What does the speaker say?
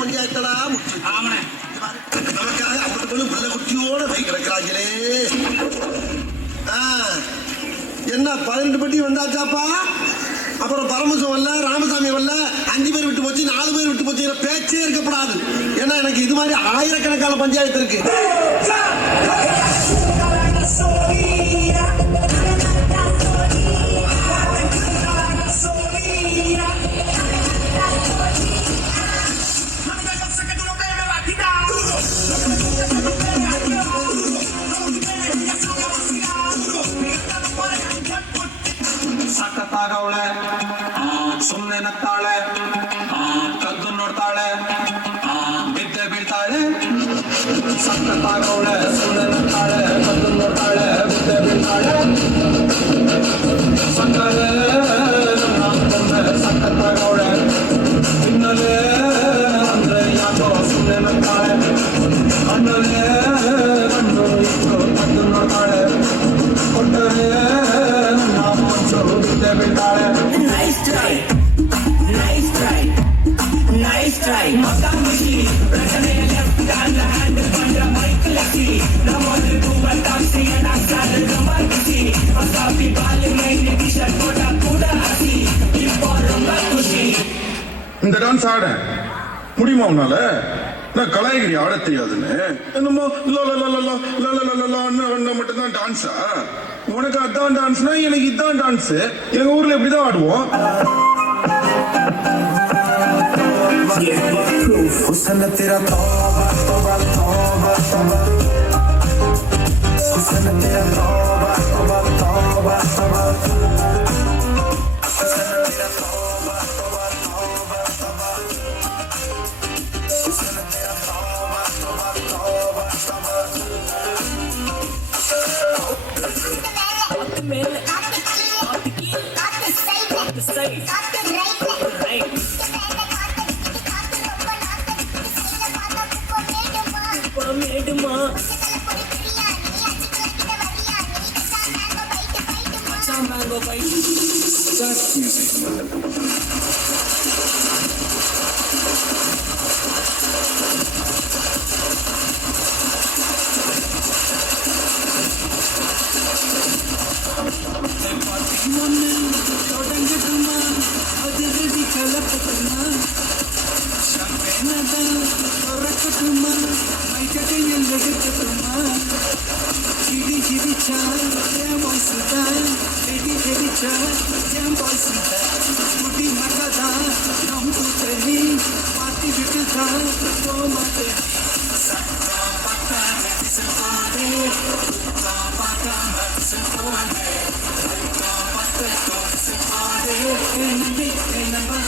பஞ்சாயத்தடா நமக்காக அவங்களுக்கு பிள்ளை குட்டியோட போய் கிடக்கிறாங்களே. என்ன 12 பட்டி வந்தாச்சாப்பா? அப்புறம் பரமசம் வரல, ராமசாமி வரல, 5 பேர் விட்டு போச்சு, 4 பேர் விட்டு போச்சு, பேச்சே இருக்கப்படாது. ஏன்னா எனக்கு இது மாதிரி ஆயிரக்கணக்கான பஞ்சாயத்து இருக்கு. ಸಖತ್ತಾಗವಳೆ, ಸುಮ್ಮನೆ ನಗ್ತಾಳೆ, ಕದ್ದು ನೋಡ್ತಾಳೆ, ಬಿದ್ದೆ ಬೀಳ್ತಾಳೆ. ಸಖತ್ತಾಗವಳೆ, ಸುಮ್ಮನೆ ನಗ್ತಾಳೆ, ಕದ್ದು ನೋಡ್ತಾಳೆ, ಬಿದ್ದೆ ಬೀಳ್ತಾಳೆ. ಸಕ್ಕರೆ ಸಖತ್ತಾಗವಳೆ, ಹಿನ್ನಲೆ ಅಂದ್ರೆ ಯಾಕೋ ಸುಮ್ಮನೆ ನಗ್ತಾಳೆ, ಕಣ್ಣಲ್ಲೇ ಕಣ್ಣು ಇಟ್ಟು ಕದ್ದು ನೋಡ್ತಾಳೆ. ಕೊಟ್ಟರೆ Nice try, nice try, nice try. Makamushi, pressure left hand, hand under mic lucky. Namodu kuban taxi and axal romantic. Asabi bal mein t-shirt photo kuda asi. Iporum kushi. இந்த டான்ஸ் ஆட முடியுமா உன்னால? நான் கலாய்கிரி ஆட தெரியாதுன்னு என்னமோ மட்டும்தான் டான்ஸா? உனக்கு அதான் டான்ஸ்னா எனக்கு இதான் டான்ஸ். எங்க ஊர்ல எப்படிதான் ஆடுவோம். Mango bite. Just music. Number